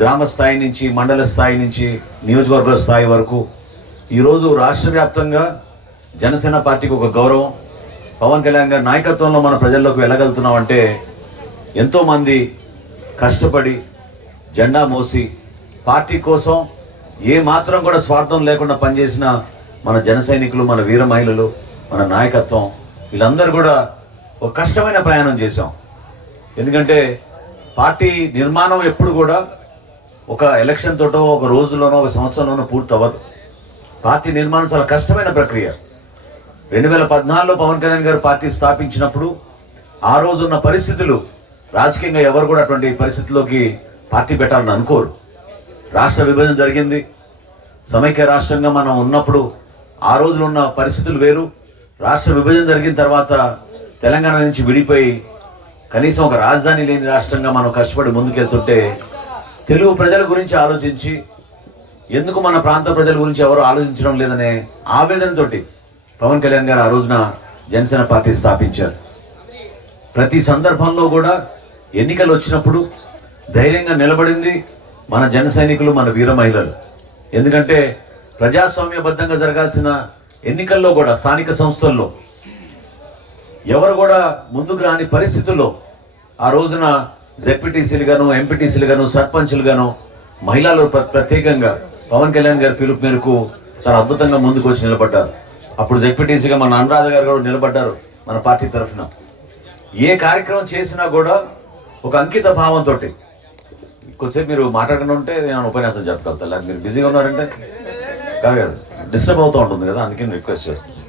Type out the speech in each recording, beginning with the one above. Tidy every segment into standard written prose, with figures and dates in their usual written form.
గ్రామ స్థాయి నుంచి మండల స్థాయి నుంచి నియోజకవర్గ స్థాయి వరకు ఈరోజు రాష్ట్ర వ్యాప్తంగా జనసేన పార్టీకి ఒక గౌరవం. పవన్ కళ్యాణ్ గారి నాయకత్వంలో మన ప్రజల్లోకి వెళ్ళగలుగుతున్నామంటే ఎంతోమంది కష్టపడి జెండా మోసి పార్టీ కోసం ఏ మాత్రం కూడా స్వార్థం లేకుండా పనిచేసిన మన జన సైనికులు, మన వీర మహిళలు, మన నాయకత్వం, వీళ్ళందరూ కూడా ఒక కష్టమైన ప్రయాణం చేశాం. ఎందుకంటే పార్టీ నిర్మాణం ఎప్పుడు కూడా ఒక ఎలక్షన్ తోటో, ఒక రోజులోనో, ఒక సంవత్సరంలోనో పూర్తి అవ్వదు. పార్టీ నిర్మాణం చాలా కష్టమైన ప్రక్రియ. 2014లో పవన్ కళ్యాణ్ గారు పార్టీ స్థాపించినప్పుడు ఆ రోజున్న పరిస్థితులు, రాజకీయంగా ఎవరు కూడా అటువంటి పరిస్థితుల్లోకి పార్టీ పెట్టాలని అనుకోరు. రాష్ట్ర విభజన జరిగింది, సమైక్య రాష్ట్రంగా మనం ఉన్నప్పుడు ఆ రోజులు ఉన్న పరిస్థితులు వేరు. రాష్ట్ర విభజన జరిగిన తర్వాత తెలంగాణ నుంచి విడిపోయి కనీసం ఒక రాజధాని లేని రాష్ట్రంగా మనం కష్టపడి ముందుకెళ్తుంటే తెలుగు ప్రజల గురించి ఆలోచించి, ఎందుకు మన ప్రాంత ప్రజల గురించి ఎవరు ఆలోచించడం లేదనే ఆవేదనతోటి పవన్ కళ్యాణ్ గారు ఆ రోజున జనసేన పార్టీ స్థాపించారు. ప్రతి సందర్భంలో కూడా ఎన్నికలు వచ్చినప్పుడు ధైర్యంగా నిలబడింది మన జన సైనికులు, మన వీర మహిళలు. ఎందుకంటే ప్రజాస్వామ్యబద్ధంగా జరగాల్సిన ఎన్నికల్లో కూడా స్థానిక సంస్థల్లో ఎవరు కూడా ముందుకు రాని పరిస్థితుల్లో ఆ రోజున జెడ్పీటీసీలు గాను, ఎంపీటీసీలు గాను, సర్పంచ్లు గాను, మహిళలు ప్రత్యేకంగా పవన్ కళ్యాణ్ గారి పిలుపు మేరకు చాలా అద్భుతంగా ముందుకు వచ్చి నిలబడ్డారు. అప్పుడు జెడ్పీటీసీగా మన అనురాధ గారు కూడా నిలబడ్డారు మన పార్టీ తరఫున. ఏ కార్యక్రమం చేసినా కూడా ఒక అంకిత భావంతో. కొద్దిసేపు మీరు మాట్లాడకుండా ఉంటే నేను ఉపన్యాసం చెప్పగలుగుతా. మీరు బిజీగా ఉన్నారంటే కాదు, డిస్టర్బ్ అవుతూ ఉంటుంది కదా, అందుకే నేను రిక్వెస్ట్ చేస్తాను.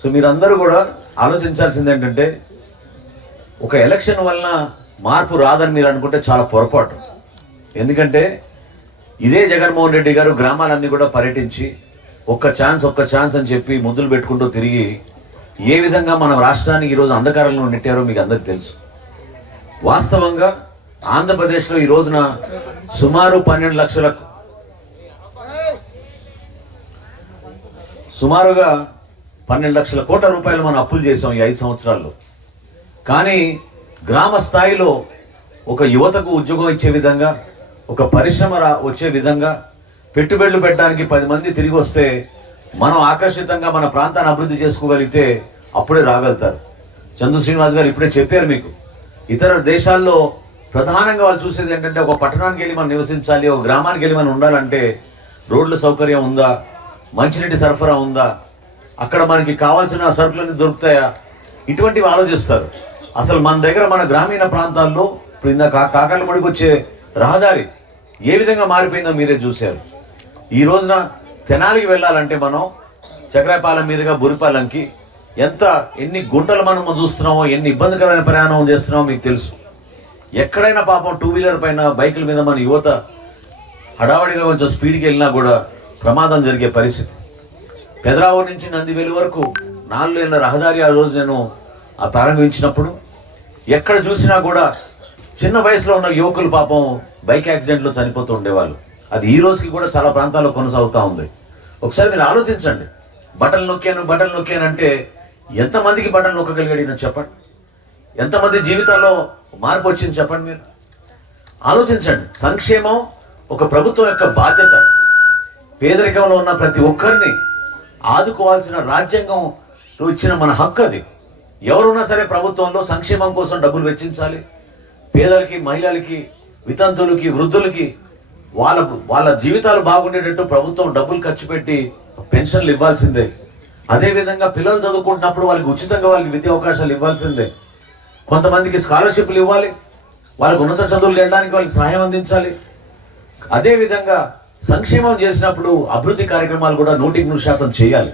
సో మీరందరూ కూడా ఆలోచించాల్సింది ఏంటంటే, ఒక ఎలక్షన్ వలన మార్పు రాదని మీరు అనుకుంటే చాలా పొరపాటు. ఎందుకంటే ఇదే జగన్మోహన్ రెడ్డి గారు గ్రామాలన్నీ కూడా పర్యటించి ఒక్క ఛాన్స్ అని చెప్పి ముద్దులు పెట్టుకుంటూ తిరిగి ఏ విధంగా మన రాష్ట్రానికి ఈరోజు అంధకారంలో నెట్టారో మీకు అందరికీ తెలుసు. వాస్తవంగా ఆంధ్రప్రదేశ్లో ఈ రోజున సుమారు 12 లక్షల కోట్ల రూపాయలు మనం అప్పులు చేసాం ఈ 5 సంవత్సరాల్లో. కానీ గ్రామ స్థాయిలో ఒక యువతకు ఉద్యోగం ఇచ్చే విధంగా, ఒక పరిశ్రమ వచ్చే విధంగా, పెట్టుబడులు పెట్టడానికి 10 మంది తిరిగి వస్తే మనం ఆకర్షితంగా మన ప్రాంతాన్ని అభివృద్ధి చేసుకోగలిగితే అప్పుడే రాగలుగుతారు. చందు శ్రీనివాస్ గారు ఇప్పుడే చెప్పారు మీకు. ఇతర దేశాల్లో ప్రధానంగా వాళ్ళు చూసేది ఏంటంటే, ఒక పట్టణానికి వెళ్ళి మనం నివసించాలి, ఒక గ్రామానికి వెళ్ళి మనం ఉండాలంటే రోడ్ల సౌకర్యం ఉందా, మంచినీటి సరఫరా ఉందా, అక్కడ మనకి కావాల్సిన సరుకులన్నీ దొరుకుతాయా, ఇటువంటివి ఆలోచిస్తారు. అసలు మన దగ్గర మన గ్రామీణ ప్రాంతాల్లో ఇప్పుడు ఇందాక కాకర్లమడికి వచ్చే రహదారి ఏ విధంగా మారిపోయిందో మీరే చూశారు. ఈ రోజున తెనాలికి వెళ్ళాలంటే మనం చక్రాయపాలెం మీదుగా బురిపాలెంకి ఎన్ని గుంటలు మనం చూస్తున్నామో, ఎన్ని ఇబ్బందికరమైన ప్రయాణం చేస్తున్నామో మీకు తెలుసు. ఎక్కడైనా పాపం 2 వీలర్ పైన, బైకుల మీద మన యువత హడావడిగా కొంచెం స్పీడ్కి వెళ్ళినా కూడా ప్రమాదం జరిగే పరిస్థితి. పెదరావు నుంచి నందివేలు వరకు 4 లేన్ల రహదారి ఆ రోజు నేను ప్రారంభించినప్పుడు ఎక్కడ చూసినా కూడా చిన్న వయసులో ఉన్న యువకులు పాపం బైక్ యాక్సిడెంట్లో చనిపోతూ ఉండేవాళ్ళు. అది ఈ రోజుకి కూడా చాలా ప్రాంతాల్లో కొనసాగుతూ ఉంది. ఒకసారి మీరు ఆలోచించండి. బటన్ నొక్కాను అంటే ఎంతమందికి బటన్ నొక్కగలిగాడు చెప్పండి? ఎంతమంది జీవితాల్లో మార్పు వచ్చింది చెప్పండి? మీరు ఆలోచించండి. సంక్షేమం ఒక ప్రభుత్వం యొక్క బాధ్యత. పేదరికంలో ఉన్న ప్రతి ఒక్కరిని ఆదుకోవాల్సిన రాజ్యాంగం ఇచ్చిన మన హక్కు అది. ఎవరున్నా సరే ప్రభుత్వంలో సంక్షేమం కోసం డబ్బులు వెచ్చించాలి. పేదలకి, మహిళలకి, వితంతులకి, వృద్ధులకి వాళ్ళ జీవితాలు బాగుండేటట్టు ప్రభుత్వం డబ్బులు ఖర్చు పెట్టి పెన్షన్లు ఇవ్వాల్సిందే. అదేవిధంగా పిల్లలు చదువుకుంటున్నప్పుడు వాళ్ళకి ఉచితంగా వాళ్ళకి విద్యా అవకాశాలు ఇవ్వాల్సిందే. కొంతమందికి స్కాలర్షిప్లు ఇవ్వాలి, వాళ్ళకు ఉన్నత చదువులు వెళ్ళడానికి వాళ్ళకి సహాయం అందించాలి. అదేవిధంగా సంక్షేమం చేసినప్పుడు అభివృద్ధి కార్యక్రమాలు కూడా 100% చేయాలి.